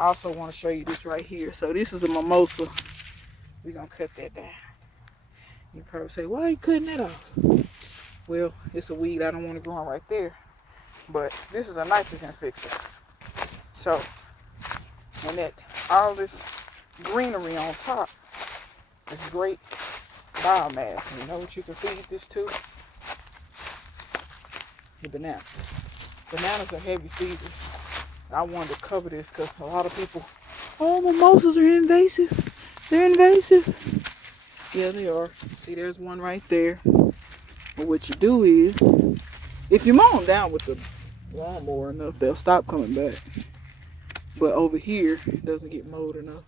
I also want to show you this right here. So this is a mimosa. We're going to cut that down. You probably say, why are you cutting that off? Well, it's a weed I don't want to grow on right there. But this is a nitrogen fixer. So, and that all this greenery on top is great biomass. You know what you can feed this to? The bananas. Bananas are heavy feeders. I wanted to cover this because a lot of people, oh, mimosas are invasive. They're invasive. Yeah, they are. See, there's one right there. But what you do is, if you mow them down with the lawnmower enough, they'll stop coming back. But over here, it doesn't get mowed enough.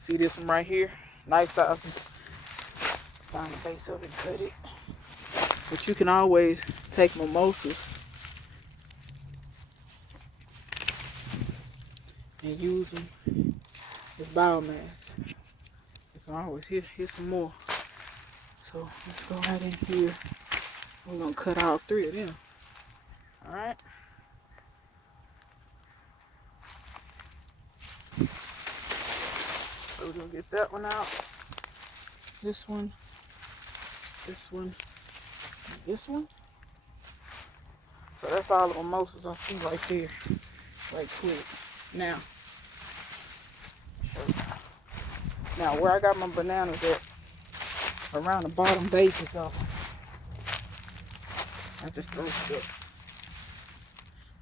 See this one right here? Nice size. Find the base of it and cut it. But you can always take mimosas and use them as biomass. You can always hit some more. So let's go right in here. We're gonna cut all 3 of them. Alright. So we're gonna get that one out. This one, this one, and this one. So that's all the mimosas I see right there. Right quick. Now, show you. Now where I got my bananas at, around the bottom bases of them, I just throw it up.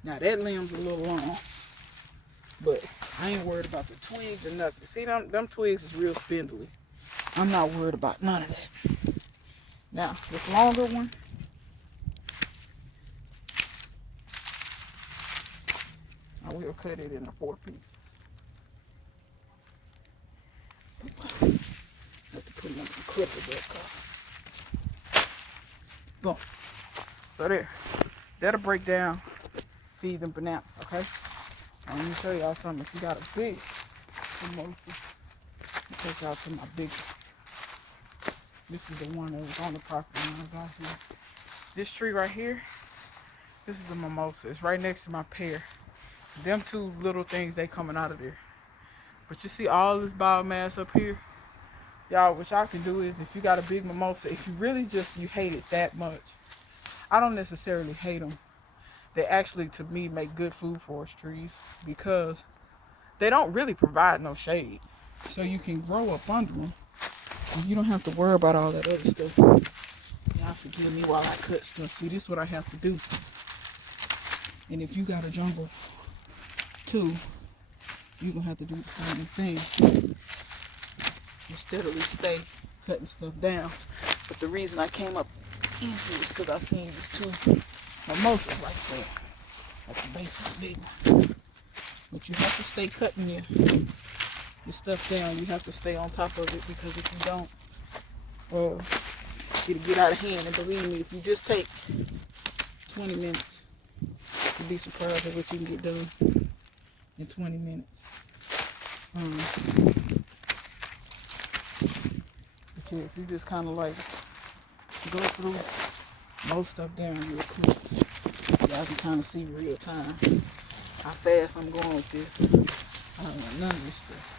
Now that limb's a little long, but I ain't worried about the twigs or nothing. See, them twigs is real spindly. I'm not worried about none of that. Now, this longer one, I will cut it into 4 pieces. Have to put them clippers up. Boom. So there. That'll break down, feed them bananas, okay? And let me show y'all something. If you got a big mimosa, take y'all to my big one. This is the one that was on the property when I got here. This tree right here, this is a mimosa. It's right next to my pear. Them 2 little things, they coming out of there. But you see all this biomass up here? Y'all, what y'all can do is, if you got a big mimosa, if you really you hate it that much, I don't necessarily hate them. They actually, to me, make good food forest trees because they don't really provide no shade. So you can grow up under them. And you don't have to worry about all that other stuff. Y'all forgive me while I cut stuff. See, this is what I have to do. And if you got a jungle too, you're going to have to do the same thing. You steadily stay cutting stuff down. But the reason I came up into it is because I seen these 2 mimosas right there at the base of the big one. But you have to stay cutting your stuff down. You have to stay on top of it, because if you don't, it'll get out of hand. And believe me, if you just take 20 minutes, you'll be surprised at what you can get done in 20 minutes. But yeah, if you just kind of like go through most stuff down real quick, y'all can kind of see real time how fast I'm going with this. I don't want none of this stuff.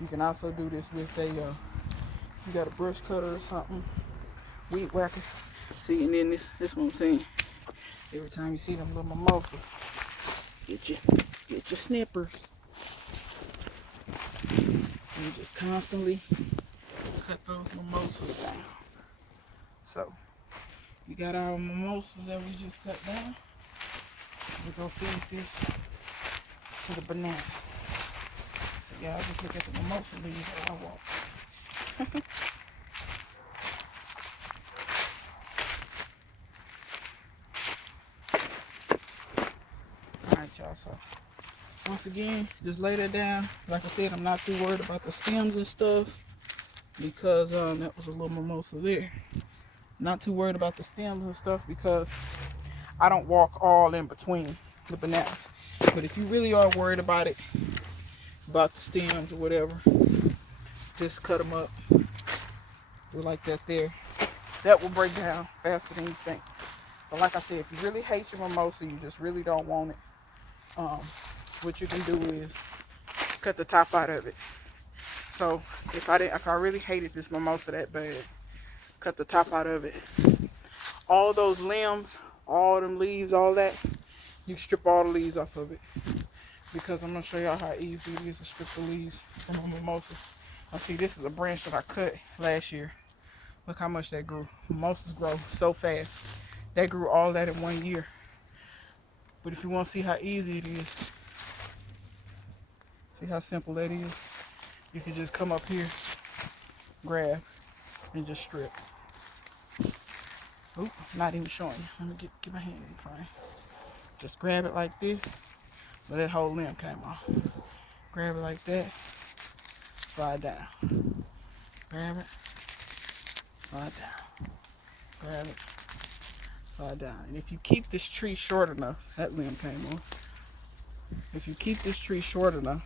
You can also do this with a, you got a brush cutter or something, weed whacker. See, and then this what I'm saying. Every time you see them little mimosas, get your snippers. And you just constantly cut those mimosas down. So, you got our mimosas that we just cut down. We're going to feed this to the bananas. So, y'all just look at the mimosa leaves that I walk. Alright, y'all. So, once again, just lay that down. Like I said, I'm not too worried about the stems and stuff, because that was a little mimosa there. Not too worried about the stems and stuff because I don't walk all in between the bananas. But if you really are worried about it, about the stems or whatever, just cut them up. Do like that there. That will break down faster than you think. But like I said, if you really hate your mimosa, you just really don't want it, what you can do is cut the top out of it. So if I really hated this mimosa that bad, cut the top out of it. All those limbs, all them leaves, all that, you can strip all the leaves off of it. Because I'm gonna show y'all how easy it is to strip the leaves from a mimosa. Now see, this is a branch that I cut last year. Look how much that grew. Mimosas grow so fast. That grew all that in 1 year. But if you want to see how easy it is, see how simple that is? You can just come up here, grab, and just strip. Oop, not even showing you. Let me get my hand in frame. Just grab it like this. But that whole limb came off. Grab it like that. Slide down. Grab it. Slide down. Grab it. Slide down. And if you keep this tree short enough, that limb came off. If you keep this tree short enough,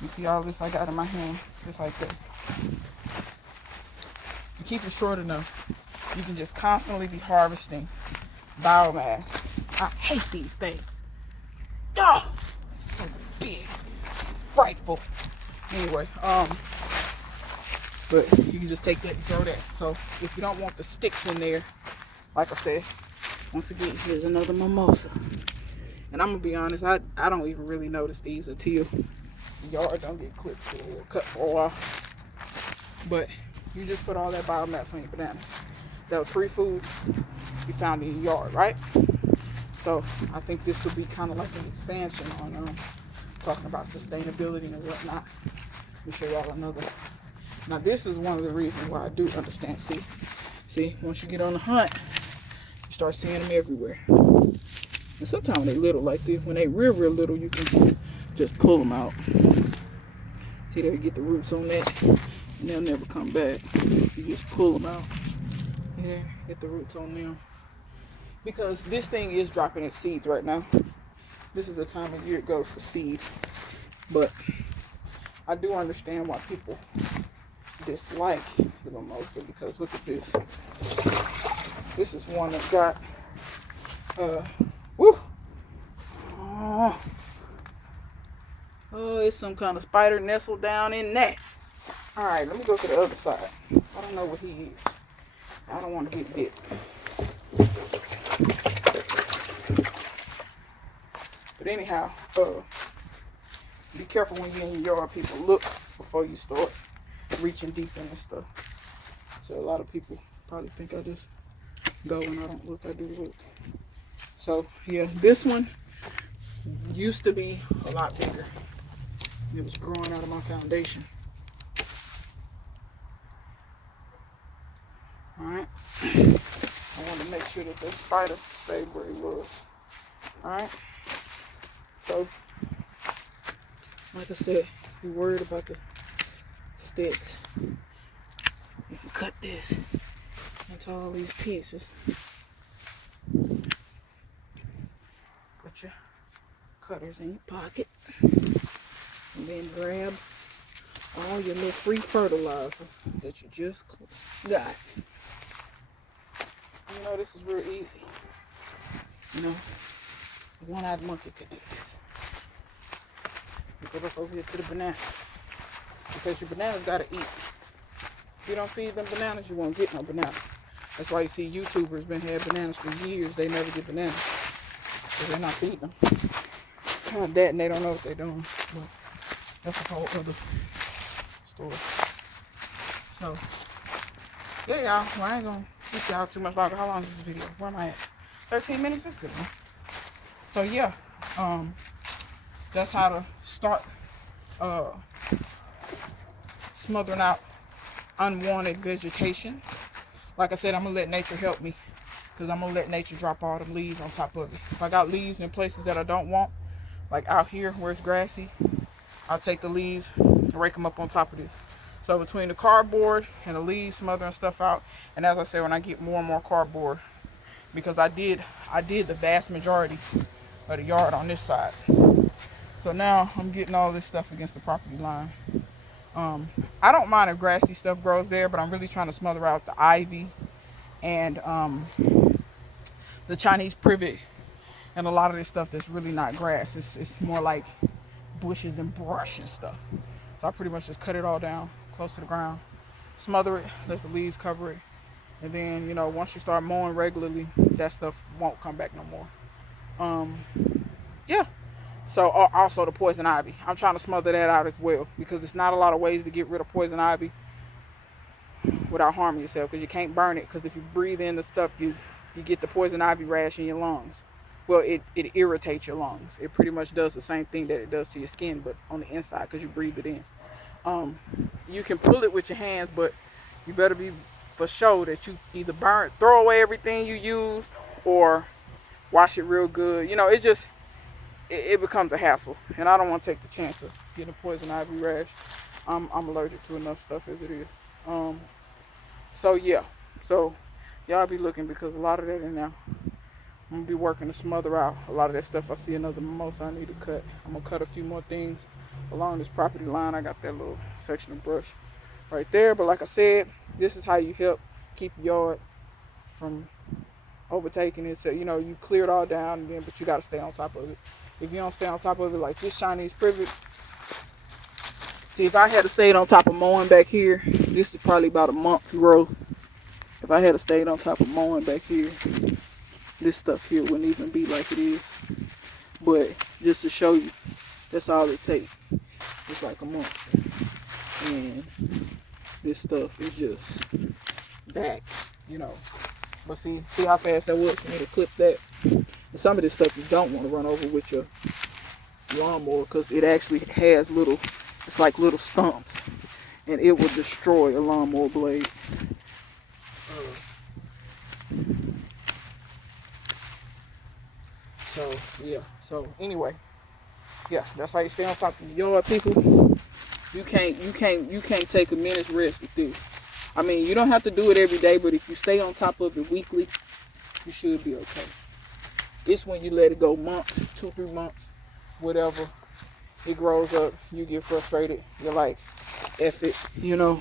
you see all this I got in my hand, just like that. You keep it short enough, you can just constantly be harvesting biomass. I hate these things. Oh, so big, frightful. Anyway, but you can just take that and throw that. So if you don't want the sticks in there, like I said, once again, here's another mimosa. And I'm gonna be honest, I don't even really notice these until the yard don't get clipped or cut for a while. But you just put all that biomass on your bananas. That was free food you found in your yard, right? So I think this will be kind of like an expansion on talking about sustainability and whatnot. Let me show y'all another. Now this is one of the reasons why I do understand. See, once you get on the hunt, you start seeing them everywhere. And sometimes when they little like this, when they real little, you can just pull them out. See, they get the roots on that, and they'll never come back. You just pull them out. Yeah, get the roots on them. Because this thing is dropping its seeds right now. This is the time of year it goes for seed. But I do understand why people dislike the mimosa, because look at this. This is one that got oh, it's some kind of spider nestled down in that. Alright, let me go to the other side. I don't know what he is. I don't want to get bit. But anyhow, be careful when you're in your yard, people. Look before you start reaching deep in this stuff. So a lot of people probably think I just go and I don't look. I do look. So yeah, this one used to be a lot bigger. It was growing out of my foundation. Alright. I want to make sure that the spider stayed where he was. Alright. So, like I said, if you're worried about the sticks, you can cut this into all these pieces. Put your cutters in your pocket. And then grab all your little free fertilizer that you just got. You know, this is real easy. You know, a one-eyed monkey could do this. You go back over here to the bananas. Because your bananas gotta eat. If you don't feed them bananas, you won't get no bananas. That's why you see YouTubers been having bananas for years. They never get bananas. Because they're not feeding them. Kind of that, and they don't know what they're doing. But that's a whole other story. So, yeah, y'all. Well, I ain't gonna keep y'all too much longer. How long is this video? Where am I at? 13 minutes? That's good, man. So, yeah. That's how to start smothering out unwanted vegetation. Like I said, I'm gonna let nature help me. Because I'm gonna let nature drop all them leaves on top of it. If I got leaves in places that I don't want, like out here where it's grassy, I'll take the leaves and rake them up on top of this. So between the cardboard and the leaves smothering stuff out, and as I said, when I get more and more cardboard, because I did the vast majority of the yard on this side. So now I'm getting all this stuff against the property line. I don't mind if grassy stuff grows there, but I'm really trying to smother out the ivy and the Chinese privet and a lot of this stuff that's really not grass. It's more like bushes and brush and stuff. So I pretty much just cut it all down close to the ground, smother it, let the leaves cover it, and then, you know, once you start mowing regularly, that stuff won't come back no more. Um, yeah. So also the poison ivy, I'm trying to smother that out as well, because it's not a lot of ways to get rid of poison ivy without harming yourself, because you can't burn it, because if you breathe in the stuff, you get the poison ivy rash in your lungs. Well, it irritates your lungs. It pretty much does the same thing that it does to your skin, but on the inside, because you breathe it in. um you can pull it with your hands, but you better be for sure that you either throw away everything you used, or wash it real good. You know, it becomes a hassle, and I don't want to take the chance of getting a poison ivy rash. I'm allergic to enough stuff as it is. um so yeah, so y'all be looking, because a lot of that in there, I'm gonna be working to smother out a lot of that stuff. I see another mimosa I need to cut. I'm gonna cut a few more things along this property line. I got that little section of brush right there. But like I said, this is how you help keep your yard from overtaking it. So, you know, you clear it all down, and then, but you gotta stay on top of it. If you don't stay on top of it, like this Chinese privet, see, if I had to stay on top of mowing back here, this is probably about a month's growth. If I had to stay on top of mowing back here, this stuff here wouldn't even be like it is. But just to show you, that's all it takes. It's like a month, and this stuff is just back, you know. But see how fast that was for me to clip that. And some of this stuff you don't want to run over with your lawnmower, because it actually has little, it's like little stumps, and it will destroy a lawnmower blade. So yeah. So anyway, yeah, that's how you stay on top of your yard, people. You can't take a minute's rest with this. I mean, you don't have to do it every day, but if you stay on top of it weekly, you should be okay. It's when you let it go months, 2-3 months, whatever, it grows up, you get frustrated, you're like, F it, you know.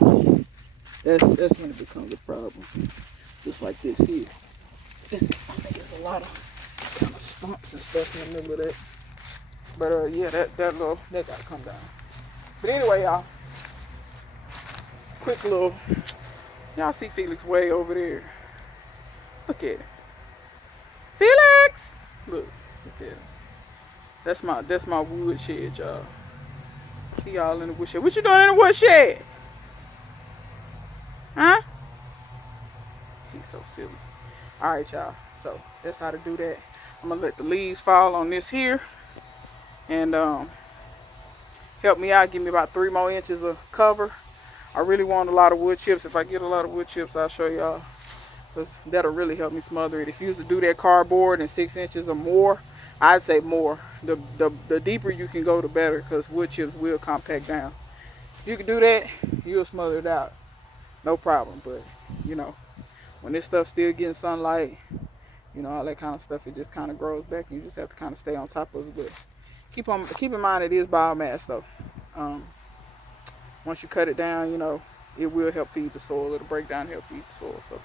That's when it becomes a problem. Just like this here. I think it's a lot of kind of stumps and stuff in the middle of that. But yeah, that gotta come down. But anyway, y'all, quick little, y'all see Felix way over there. Look at him. Felix! Look at him. That's my wood shed, y'all. He all in the wood shed. What you doing in the wood shed? Huh? He's so silly. Alright, y'all. So that's how to do that. I'm gonna let the leaves fall on this here, and help me out, give me about 3 more inches of cover. I really want a lot of wood chips. If I get a lot of wood chips, I'll show y'all, because that'll really help me smother it. If you used to do that cardboard in 6 inches or more, I'd say more. The deeper you can go, the better, because wood chips will compact down. If you can do that, you'll smother it out, no problem. But you know, when this stuff's still getting sunlight, you know, all that kind of stuff, it just kind of grows back, and you just have to kind of stay on top of it. But keep in mind, it is biomass though. Once you cut it down, you know, it will help feed the soil. It'll break down and help feed the soil. So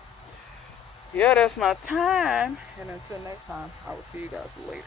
yeah, that's my time, and until next time, I will see you guys later.